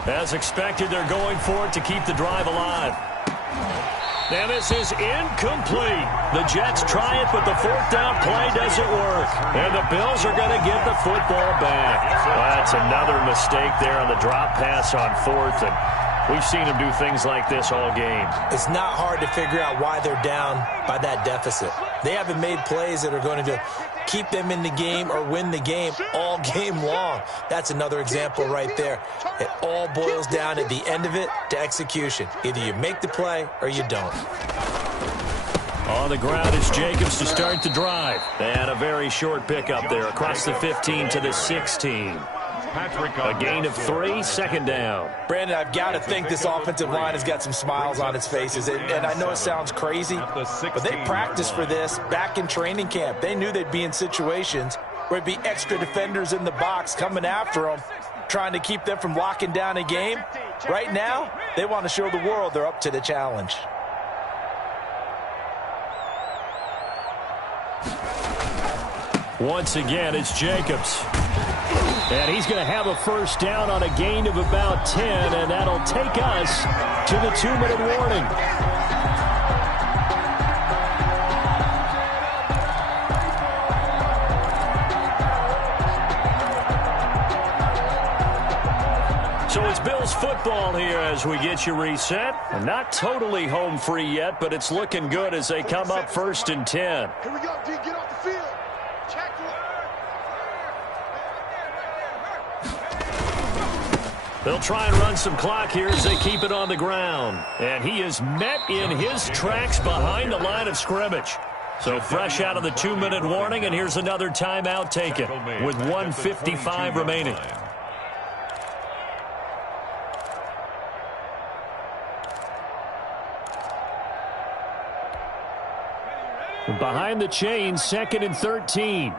As expected, they're going for it to keep the drive alive. And this is incomplete. The Jets try it, but the 4th down play doesn't work. And the Bills are going to get the football back. That's another mistake there on the drop pass on 4th. And we've seen them do things like this all game. It's not hard to figure out why they're down by that deficit. They haven't made plays that are going to keep them in the game or win the game all game long. That's another example right there. It all boils down at the end of it to execution. Either you make the play or you don't. On the ground is Jacobs to start the drive. And a very short pickup there across the 15 to the 16. A gain of 3, 2nd down. Brandon, I've got to think this offensive line has got some smiles on its faces. And I know it sounds crazy, but they practiced for this back in training camp. They knew they'd be in situations where it'd be extra defenders in the box coming after them, trying to keep them from locking down a game. Right now, they want to show the world they're up to the challenge. Once again, it's Jacobs. And he's going to have a 1st down on a gain of about 10, and that'll take us to the 2-minute warning. So it's Bills football here as we get you reset. Not totally home free yet, but it's looking good as they come up 1st and 10. Here we go, D. Get off the field. Check it. They'll try and run some clock here as they keep it on the ground. And he is met in his tracks behind the line of scrimmage. So fresh out of the 2-minute warning, and here's another timeout taken with 1:55 remaining. Behind the chains, 2nd and 13.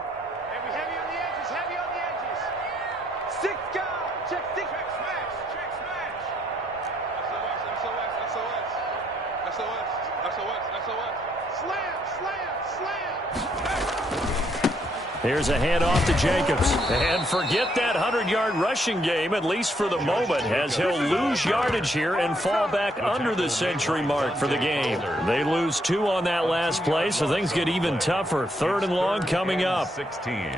Here's a handoff to Jacobs. And forget that 100-yard rushing game, at least for the moment, as he'll lose yardage here and fall back under the century mark for the game. They lose 2 on that last play, so things get even tougher. 3rd and long coming up. 16.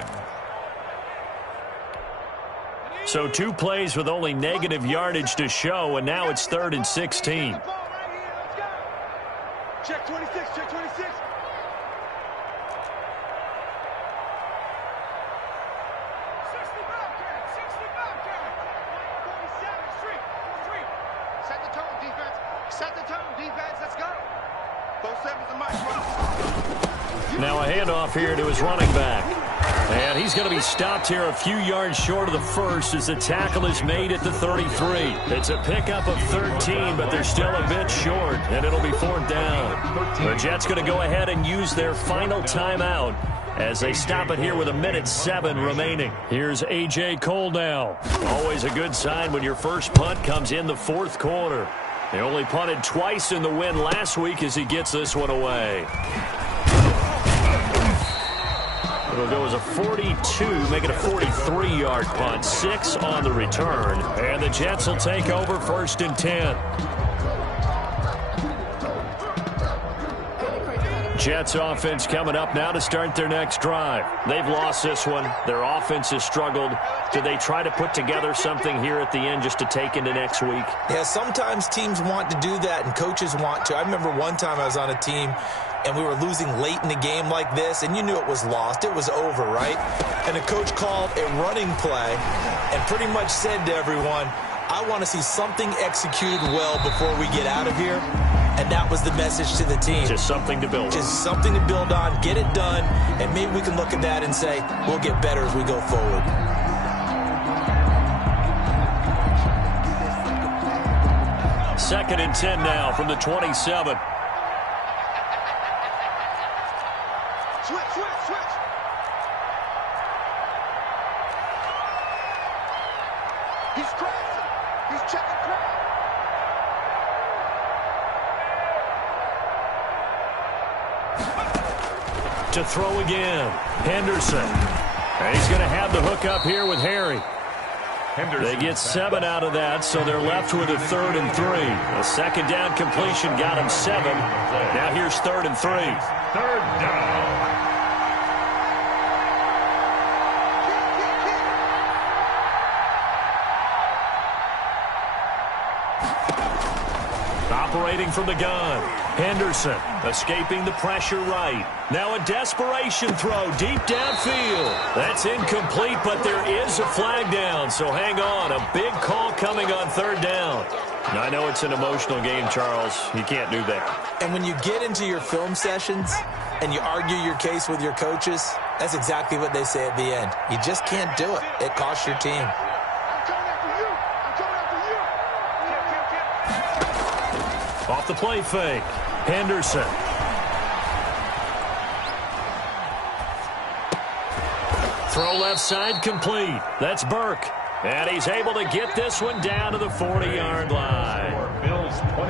So 2 plays with only negative yardage to show, and now it's 3rd and 16. Check 26, check 26. Now a handoff here to his running back. And he's going to be stopped here a few yards short of the first as the tackle is made at the 33. It's a pickup of 13, but they're still a bit short, and it'll be 4th down. The Jets going to go ahead and use their final timeout as they stop it here with 1:07 remaining. Here's A.J. Cole now. Always a good sign when your first punt comes in the 4th quarter. He only punted twice in the win last week as he gets this one away. It'll go as a 42, make it a 43-yard punt. 6 on the return. And the Jets will take over 1st and 10. Jets offense coming up now to start their next drive. They've lost this one. Their offense has struggled. Do they try to put together something here at the end just to take into next week? Yeah, sometimes teams want to do that and coaches want to. I remember one time I was on a team and we were losing late in the game like this, and you knew it was lost. It was over, right? And the coach called a running play and pretty much said to everyone, I want to see something executed well before we get out of here. And that was the message to the team. Just something to build on. Just something to build on, get it done, and maybe we can look at that and say, we'll get better as we go forward. Second and 10 now from the 27. Switch. He's crashing. He's checking crowd. To throw again. Henderson. And he's going to have the hook up here with Harry. They get 7 out of that, so they're left with a 3rd and 3. A 2nd down completion got him 7. Now here's 3rd and 3. 3rd down. Operating from the gun. Henderson escaping the pressure right. Now a desperation throw deep downfield. That's incomplete, but there is a flag down, so hang on. A big call coming on 3rd down. I know it's an emotional game, Charles. You can't do that. And when you get into your film sessions and you argue your case with your coaches, that's exactly what they say at the end. You just can't do it. It costs your team. Off the play fake. Henderson. Throw left side complete. That's Burke. And he's able to get this one down to the 40-yard line.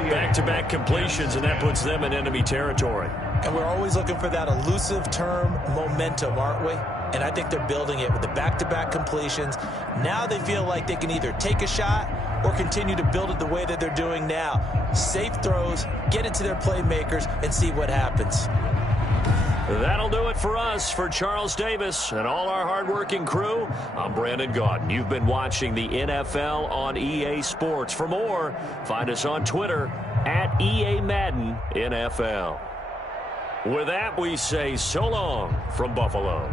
Back-to-back completions, and that puts them in enemy territory. And we're always looking for that elusive term momentum, aren't we? And I think they're building it with the back-to-back completions. Now they feel like they can either take a shot or continue to build it the way that they're doing now. Safe throws, get it to their playmakers, and see what happens. That'll do it for us. For Charles Davis and all our hardworking crew, I'm Brandon Gaudin. You've been watching the NFL on EA Sports. For more, find us on Twitter at EA Madden NFL. With that, we say so long from Buffalo.